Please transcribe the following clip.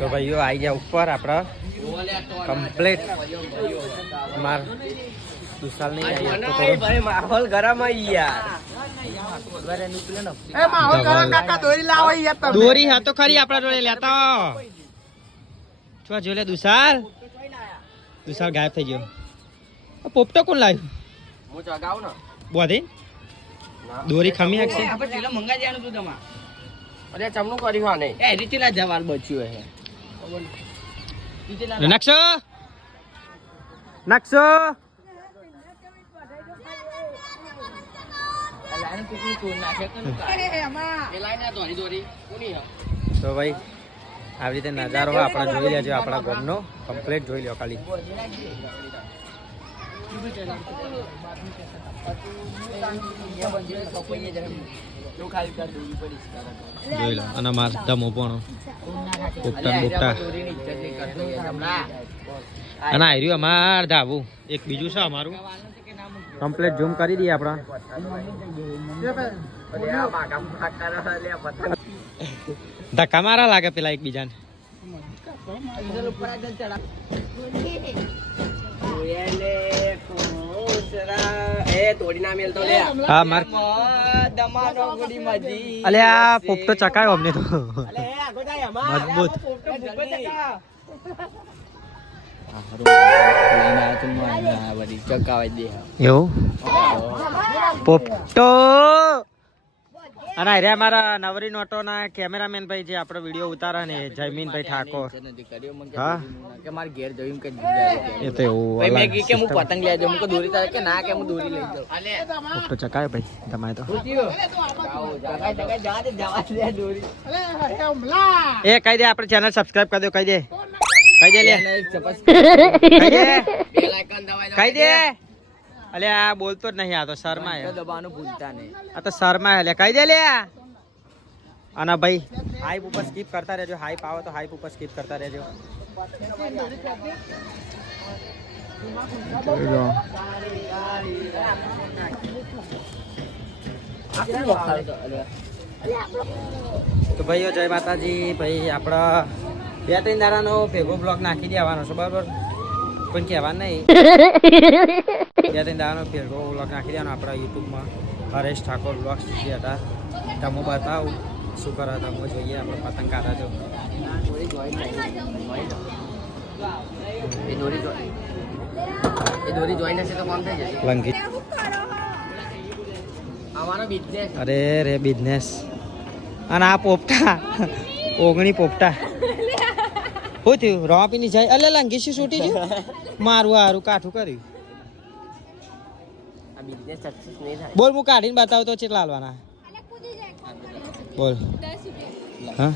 તો ભાઈઓ આવી ગયા ઉપર આપણા કમ્પ્લીટ માર દુસાલ નહીં આવી ભાઈ માહોલ ગરમ આવી યાર એ માહોલ ગરમ કાકા દોરી લાવો યાર તમે દોરી હા તો ખરી આપણા જોડે લેતા છો જો લે દુસાલ ગાયબ થઈ ગયો પોપટો કોણ લાવ્યું હું ચગાવ ને બોધે દોરી ખમી નાખશે આપણે પેલા મંગા જવાનું તું તમા અરે ચમનું કર્યું આ નહીં એ રીતિલા જવાલ બચ્યું હે નકશો નકશો તો ભાઈ આવી રીતે નજારો આપણે જોઈ લેજો આપણા ગામનો કમ્પ્લીટ જોઈ લો ખાલી જોઈ લો અને માર ધમો પણ પોપટા બોપટા અને આ રહ્યું અમાર ધાબું એક બીજું છે અમારું કમ્પ્લીટ ઝૂમ કરી દઈએ આપણા ધક્કા મારા લાગે પેલા એકબીજાને હા માર અલે આ પોપટો ચકાયો અમને તો મજબૂત એવું પોપટો અને અરે મારા નવરી નોટો ના કેમેરામેન ભાઈ જે આપણો વિડીયો ઉતારે ને જયમીનભાઈ ઠાકોર હા કે માર ઘેર જઈમ કે એ તો એવું ભાઈ મેં કે હું પતંગ લઈ જાઉં હું દોરી તારે કે ના કે હું દોરી લઈ જાઉં પોપટો ચકાય ભાઈ તમારે તો એ કહી દે આપણે ચેનલ સબસ્ક્રાઇબ કરી દો કહી દે લે કહી દે અલે આ બોલતો જ નહીં આ તો શર્મા દબાવવાનું ભૂલતા નહીં આ તો શર્મા એટલે કહી દે લે અને ભાઈ હાઈપ ઉપર સ્કીપ કરતા રહેજો હાઈપ આવે તો હાઈપ ઉપર સ્કીપ કરતા રહેજો તો ભાઈઓ જય માતાજી ભાઈ આપણા 2-3 દાડાનો ભેગો બ્લોગ નાખી દેવાનો છે બરાબર પણ કહેવાનું નહીં 2-3 દાડાનો ભેગો બ્લોગ નાખી દેવાનો આપણા યુટ્યુબમાં હરેશ ઠાકોર બ્લોગ્સ જે હતા તમે બતાવું શું કરો તમે જોઈએ આપણે પતંગ કાઢા છો એ દોરી જોઈન હશે તો કોણ થઈ જશે લંગી અમારો બિઝનેસ અરે રે બિઝનેસ અને આ પોપટા ઓગણી પોપટા શું થયું રોપીની જાય અલે લંગી શું છૂટી ગયું મારું હારું કાઠું કર્યું આ બિઝનેસ સક્સેસ નહીં થાય બોલ હું કાઢીને બતાવું તો કેટલા હાલવાના બોલ હા